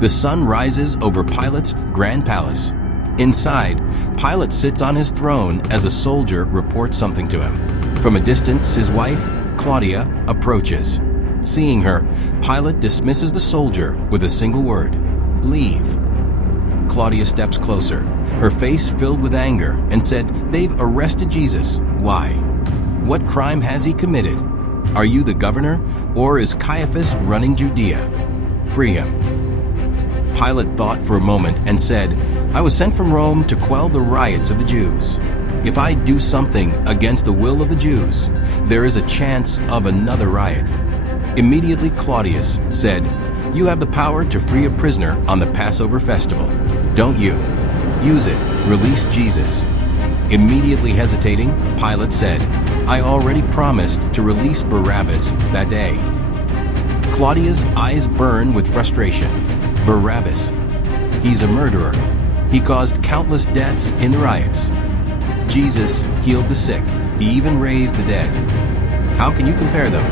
The sun rises over Pilate's grand palace. Inside, Pilate sits on his throne as a soldier reports something to him. From a distance, his wife, Claudia, approaches. Seeing her, Pilate dismisses the soldier with a single word: "Leave." Claudia steps closer, her face filled with anger, and said, "They've arrested Jesus. Why? What crime has he committed? Are you the governor, or is Caiaphas running Judea? Free him." Pilate thought for a moment and said, "I was sent from Rome to quell the riots of the Jews. If I do something against the will of the Jews, there is a chance of another riot." Immediately Claudius said, "You have the power to free a prisoner on the Passover festival, don't you? Use it, release Jesus." Immediately hesitating, Pilate said, "I already promised to release Barabbas that day." Claudia's eyes burn with frustration. Barabbas. He's a murderer. He caused countless deaths in the riots. Jesus healed the sick. He even raised the dead. How can you compare them?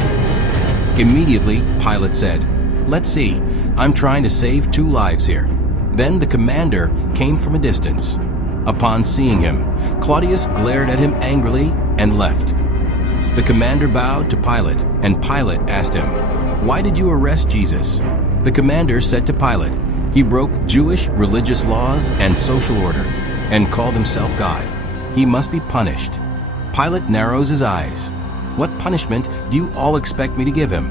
Immediately, Pilate said, "Let's see. I'm trying to save 2 lives here." Then the commander came from a distance. Upon seeing him, Claudius glared at him angrily and left. The commander bowed to Pilate, and Pilate asked him, "Why did you arrest Jesus?" The commander said to Pilate, "He broke Jewish religious laws and social order, and called himself God. He must be punished." Pilate narrows his eyes. "What punishment do you all expect me to give him?"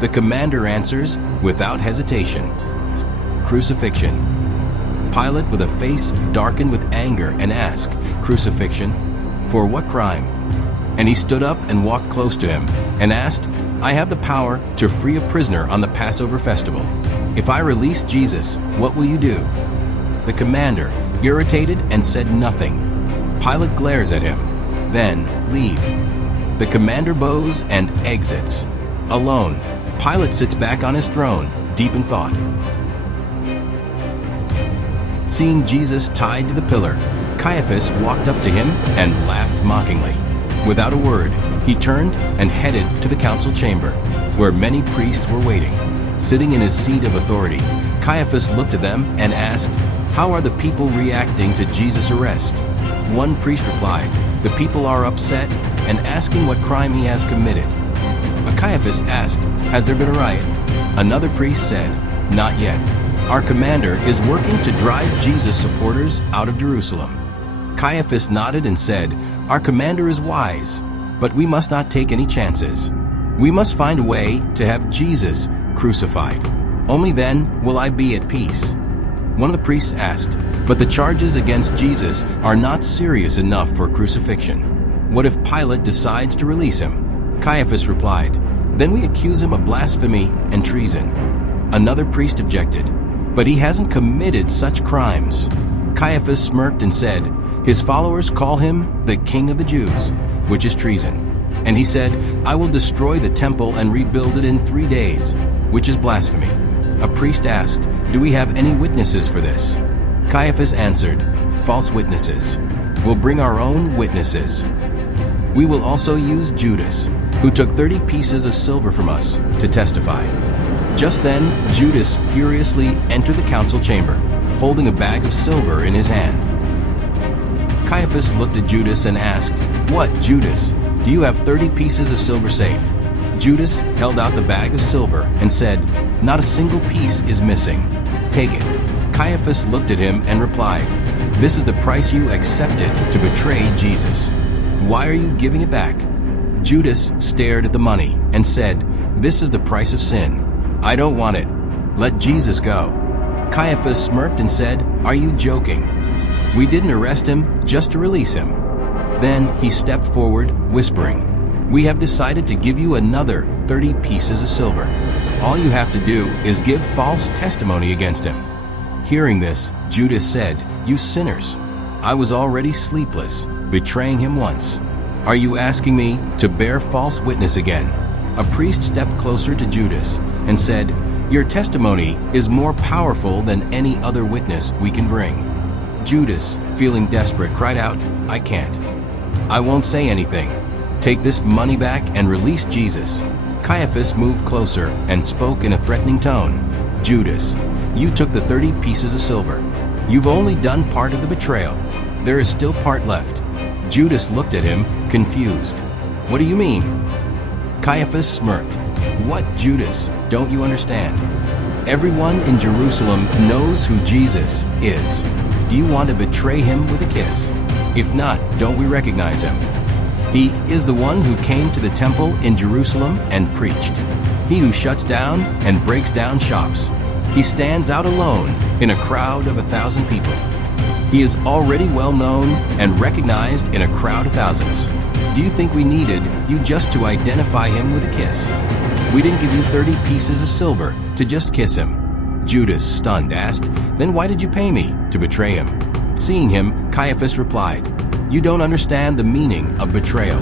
The commander answers without hesitation, "Crucifixion." Pilate, with a face darkened with anger, and asked, "Crucifixion? For what crime?" And he stood up and walked close to him and asked, "I have the power to free a prisoner on the Passover festival. If I release Jesus, what will you do?" The commander, irritated and said nothing. Pilate glares at him. Then, "Leave." The commander bows and exits. Alone, Pilate sits back on his throne, deep in thought. Seeing Jesus tied to the pillar, Caiaphas walked up to him and laughed mockingly. Without a word, he turned and headed to the council chamber, where many priests were waiting. Sitting in his seat of authority, Caiaphas looked at them and asked, "How are the people reacting to Jesus' arrest?" One priest replied, "The people are upset and asking what crime he has committed." But Caiaphas asked, "Has there been a riot?" Another priest said, "Not yet. Our commander is working to drive Jesus' supporters out of Jerusalem." Caiaphas nodded and said, "Our commander is wise, but we must not take any chances. We must find a way to have Jesus crucified. Only then will I be at peace." One of the priests asked, "But the charges against Jesus are not serious enough for crucifixion. What if Pilate decides to release him?" Caiaphas replied, "Then we accuse him of blasphemy and treason." Another priest objected, "But he hasn't committed such crimes." Caiaphas smirked and said, "His followers call him the King of the Jews, which is treason." And he said, "I will destroy the temple and rebuild it in 3 days, which is blasphemy." A priest asked, "Do we have any witnesses for this?" Caiaphas answered, "False witnesses. We'll bring our own witnesses. We will also use Judas, who took 30 pieces of silver from us, to testify." Just then, Judas furiously entered the council chamber, holding a bag of silver in his hand. Caiaphas looked at Judas and asked, "What, Judas, do you have 30 pieces of silver safe?" Judas held out the bag of silver and said, "Not a single piece is missing. Take it." Caiaphas looked at him and replied, "This is the price you accepted to betray Jesus. Why are you giving it back?" Judas stared at the money and said, "This is the price of sin. I don't want it. Let Jesus go." Caiaphas smirked and said, "Are you joking? We didn't arrest him just to release him." Then he stepped forward, whispering, "We have decided to give you another 30 pieces of silver. All you have to do is give false testimony against him." Hearing this, Judas said, "You sinners! I was already sleepless, betraying him once. Are you asking me to bear false witness again?" A priest stepped closer to Judas and said, "Your testimony is more powerful than any other witness we can bring." Judas, feeling desperate, cried out, "I can't. I won't say anything. Take this money back and release Jesus." Caiaphas moved closer and spoke in a threatening tone, "Judas, You took the 30 pieces of silver. You've only done part of the betrayal. There is still part left." Judas looked at him, confused. "What do you mean?" Caiaphas smirked. "What, Judas? Don't you understand? Everyone in Jerusalem knows who Jesus is. Do you want to betray him with a kiss? If not, don't we recognize him? He is the one who came to the temple in Jerusalem and preached. He who shuts down and breaks down shops. He stands out alone in a crowd of 1,000 people. He is already well known and recognized in a crowd of thousands. Do you think we needed you just to identify him with a kiss? We didn't give you 30 pieces of silver to just kiss him." Judas, stunned, asked, "Then why did you pay me to betray him?" Seeing him, Caiaphas replied, "You don't understand the meaning of betrayal.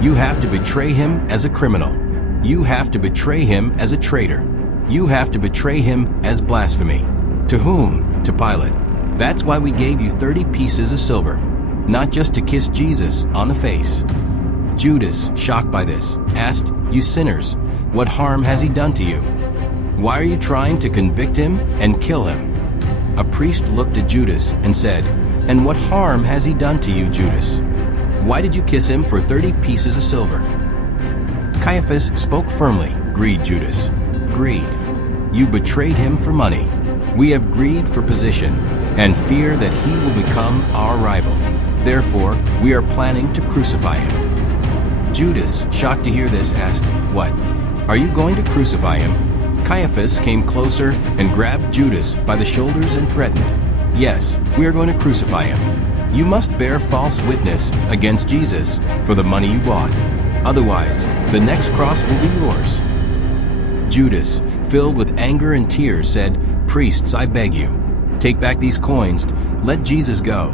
You have to betray him as a criminal. You have to betray him as a traitor. You have to betray him as blasphemy." To whom? To Pilate. That's why we gave you 30 pieces of silver, not just to kiss Jesus on the face. Judas, shocked by this, asked, "You sinners, what harm has he done to you? Why are you trying to convict him and kill him?" A priest looked at Judas and said, "And what harm has he done to you, Judas? Why did you kiss him for 30 pieces of silver?" Caiaphas spoke firmly. "Greed, Judas. Greed. You betrayed him for money. We have greed for position and fear that he will become our rival. Therefore, we are planning to crucify him." Judas, shocked to hear this, asked, "What? Are you going to crucify him?" Caiaphas came closer and grabbed Judas by the shoulders and threatened, "Yes, we are going to crucify him. You must bear false witness against Jesus for the money you bought. Otherwise, the next cross will be yours." Judas, filled with anger and tears, said, "Priests, I beg you, take back these coins. Let Jesus go."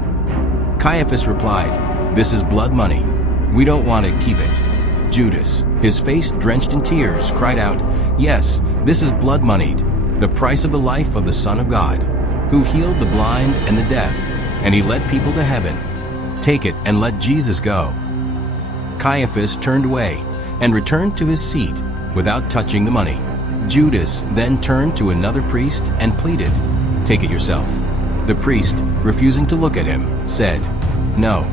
Caiaphas replied, "This is blood money. We don't want to keep it." Judas, his face drenched in tears, cried out, "Yes, this is blood moneyed, the price of the life of the Son of God, who healed the blind and the deaf, and he led people to heaven. Take it and let Jesus go." Caiaphas turned away and returned to his seat without touching the money. Judas then turned to another priest and pleaded, "Take it yourself." The priest, refusing to look at him, said, "No,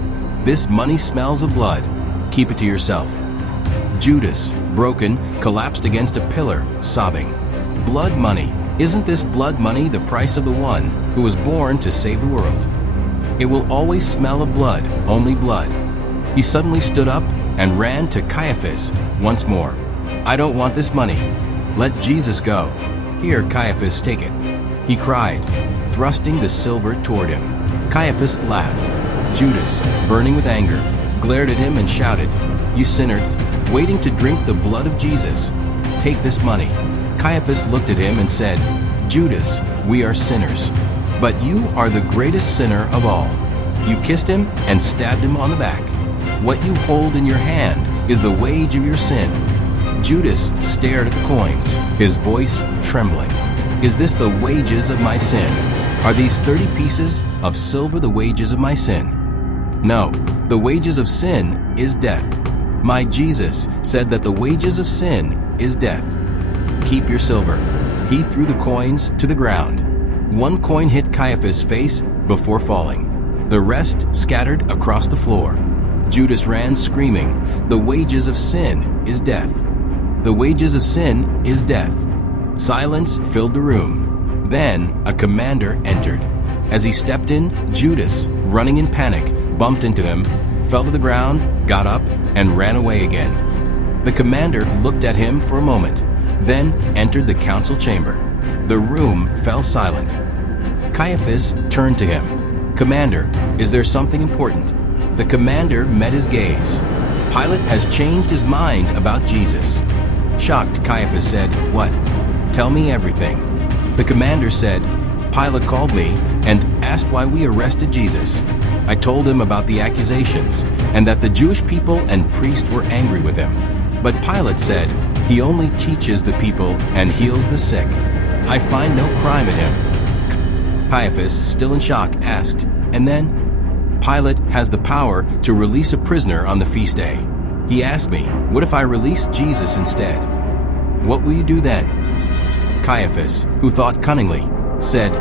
this money smells of blood. Keep it to yourself." Judas, broken, collapsed against a pillar, sobbing, "Blood money. Isn't this blood money the price of the one who was born to save the world? It will always smell of blood, only blood." He suddenly stood up and ran to Caiaphas once more. "I don't want this money. Let Jesus go. Here, Caiaphas, take it," he cried, thrusting the silver toward him. Caiaphas laughed. Judas, burning with anger, glared at him and shouted, "You sinner, waiting to drink the blood of Jesus. Take this money." Caiaphas looked at him and said, "Judas, we are sinners, but you are the greatest sinner of all. You kissed him and stabbed him on the back. What you hold in your hand is the wage of your sin." Judas stared at the coins, his voice trembling. "Is this the wages of my sin? Are these 30 pieces of silver the wages of my sin? No, the wages of sin is death. My Jesus said that the wages of sin is death. Keep your silver." He threw the coins to the ground. One coin hit Caiaphas' face before falling. The rest scattered across the floor. Judas ran screaming, "The wages of sin is death. The wages of sin is death." Silence filled the room. Then a commander entered. As he stepped in, Judas, running in panic, bumped into him, fell to the ground, got up, and ran away again. The commander looked at him for a moment, then entered the council chamber. The room fell silent. Caiaphas turned to him. "Commander, is there something important?" The commander met his gaze. "Pilate has changed his mind about Jesus." Shocked, Caiaphas said, "What? Tell me everything." The commander said, "Pilate called me and asked why we arrested Jesus. I told him about the accusations and that the Jewish people and priests were angry with him. But Pilate said, he only teaches the people and heals the sick. I find no crime in him." Caiaphas, still in shock, asked, "And then?" "Pilate has the power to release a prisoner on the feast day. He asked me, what if I release Jesus instead? What will you do then?" Caiaphas, who thought cunningly, said,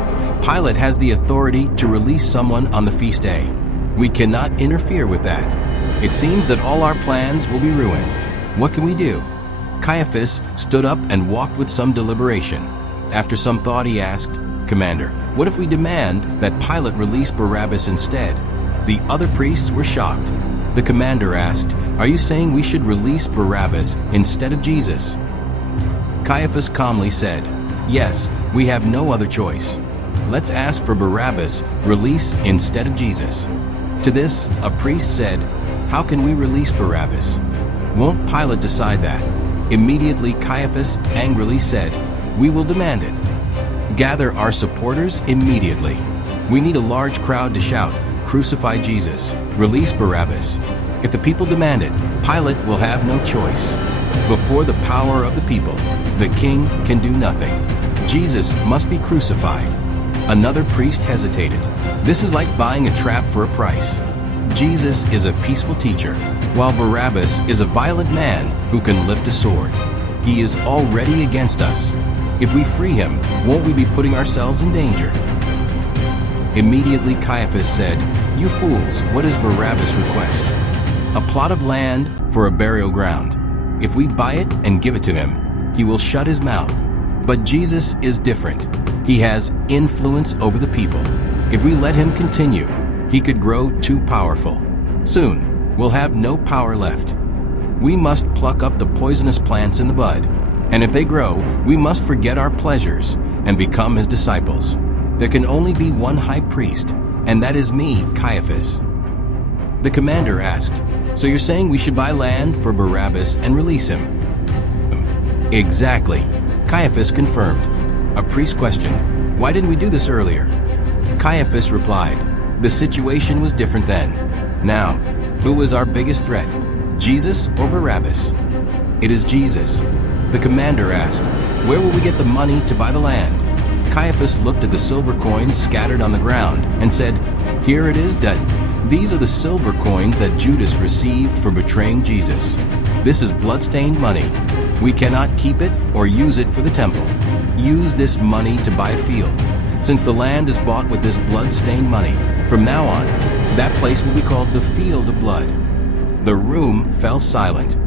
"Pilate has the authority to release someone on the feast day. We cannot interfere with that. It seems that all our plans will be ruined. What can we do?" Caiaphas stood up and walked with some deliberation. After some thought, he asked, "Commander, what if we demand that Pilate release Barabbas instead?" The other priests were shocked. The commander asked, "Are you saying we should release Barabbas instead of Jesus?" Caiaphas calmly said, "Yes, we have no other choice. Let's ask for Barabbas' release instead of Jesus." To this, a priest said, "How can we release Barabbas? Won't Pilate decide that?" Immediately Caiaphas angrily said, "We will demand it. Gather our supporters immediately. We need a large crowd to shout, 'Crucify Jesus, release Barabbas.' If the people demand it, Pilate will have no choice. Before the power of the people, the king can do nothing. Jesus must be crucified." Another priest hesitated. "This is like buying a trap for a price. Jesus is a peaceful teacher, while Barabbas is a violent man who can lift a sword. He is already against us. If we free him, won't we be putting ourselves in danger?" Immediately Caiaphas said, "You fools, what is Barabbas' request? A plot of land for a burial ground. If we buy it and give it to him, he will shut his mouth. But Jesus is different. He has influence over the people. If we let him continue, he could grow too powerful. Soon, we'll have no power left. We must pluck up the poisonous plants in the bud, and if they grow, we must forget our pleasures and become his disciples. There can only be one high priest, and that is me, Caiaphas." The commander asked, "So you're saying we should buy land for Barabbas and release him?" "Exactly," Caiaphas confirmed. A priest questioned, "Why didn't we do this earlier?" Caiaphas replied, "The situation was different then. Now, who was our biggest threat, Jesus or Barabbas?" "It is Jesus." The commander asked, "Where will we get the money to buy the land?" Caiaphas looked at the silver coins scattered on the ground and said, "Here it is, Dad. These are the silver coins that Judas received for betraying Jesus. This is blood-stained money. We cannot keep it or use it for the temple. Use this money to buy a field. Since the land is bought with this blood-stained money, from now on, that place will be called the Field of Blood." The room fell silent.